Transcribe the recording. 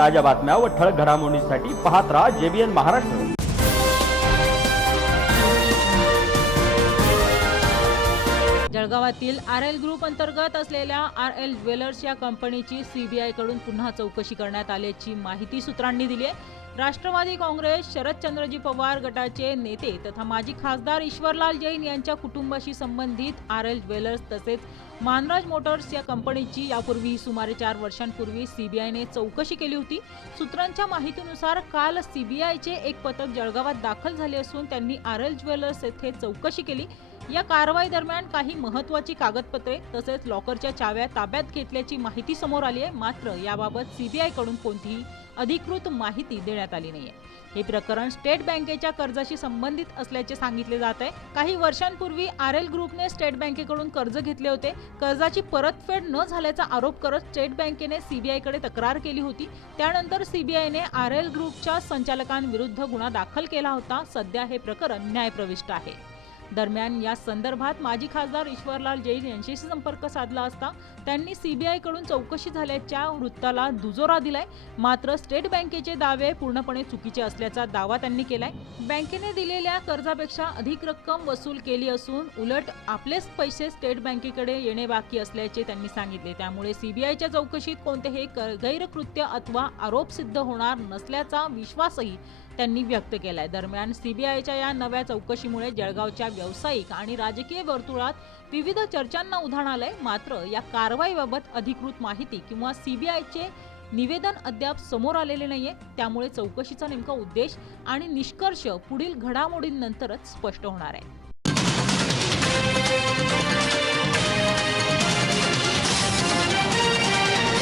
ताज्या बातम्या व ठळक घडामोडींसाठी पाहत राहा JBN महाराष्ट्र। जळगावातील RL ग्रुप अंतर्गत असलेल्या RL ज्वेलर्स या कंपनीची CBI कडून पुन्हा चौकशी करण्यात आल्याची माहिती सूत्रांनी दिली आहे। राष्ट्रवादी काँग्रेस शरदचंद्रजी पवार गटाचे नेते तथा माजी खासदार ईश्वरलाल जैन यांच्या कुटुंबाशी संबंधित RL ज्वेलर्स तसेच मानराज मोटर्स या कंपनीची यापूर्वी सुमारे 4 वर्षांपूर्वी CBI ने चौकशी केली होती। सूत्रांच्या माहितीनुसार काल CBI चे एक पथक जळगावात दाखल झाले असून त्यांनी RL ज्वेलर्स येथे चौकशी केली। या कारवाई दरम्यान काही महत्त्वाची कागदपत्रे तसेच लॉकरच्या चाव्या ताब्यात घेतल्याची माहिती समोर आली आहे। मात्र याबाबत CBI कडून कोणतीही अधिकृत माहिती देण्यात आली नाहीये। हे प्रकरण स्टेट बँकेच्या कर्जाशी संबंधित असल्याचे सांगितले जात आहे। काही वर्षांपूर्वी RL ग्रुपने स्टेट बँकेकडून कर्ज घेतले होते। कर्जाची परतफेड न झाल्याचा आरोप करत स्टेट बँकेने CBI कडे तक्रार केली होती। त्यानंतर CBI ने RL ग्रुपच्या संचालकांविरुद्ध गुन्हा दाखल केला होता। सध्या हे प्रकरण न्यायप्रविष्ट आहे। दरम्यान या संदर्भात माजी खासदार ईश्वरलाल जैन यांच्याशी संपर्क साधला असता त्यांनी CBI कडून चौकशी झाल्याच्या वृत्ताला दुजोरा दिलाय। मात्र स्टेट बँकेचे दावे पूर्णपणे चुकीचे असल्याचा दावा त्यांनी केलाय। बँकेने दिलेल्या कर्जापेक्षा अधिक रक्कम वसूल केली असून उलट आपलेच पैसे स्टेट बँकेकडे येणे बाकी असल्याचे त्यांनी सांगितले। त्यामुळे CBIच्या चौकशीत कोणतेही गैरकृत्य अथवा आरोप सिद्ध होणार नसल्याचा विश्वासही त्यांनी व्यक्त केलाय। दरम्यान CBIच्या या नव्या चौकशीमुळे जळगावच्या व्यावसायिक आणि राजकीय वर्तुळात विविध चर्चांना उधाण आलंय। मात्र या कारवाईबाबत अधिकृत माहिती किंवा CBIचे निवेदन अद्याप समोर आलेले नाहीये। त्यामुळे चौकशीचा नेमका उद्देश आणि निष्कर्ष पुढील घडामोडींनंतरच स्पष्ट होणार आहे।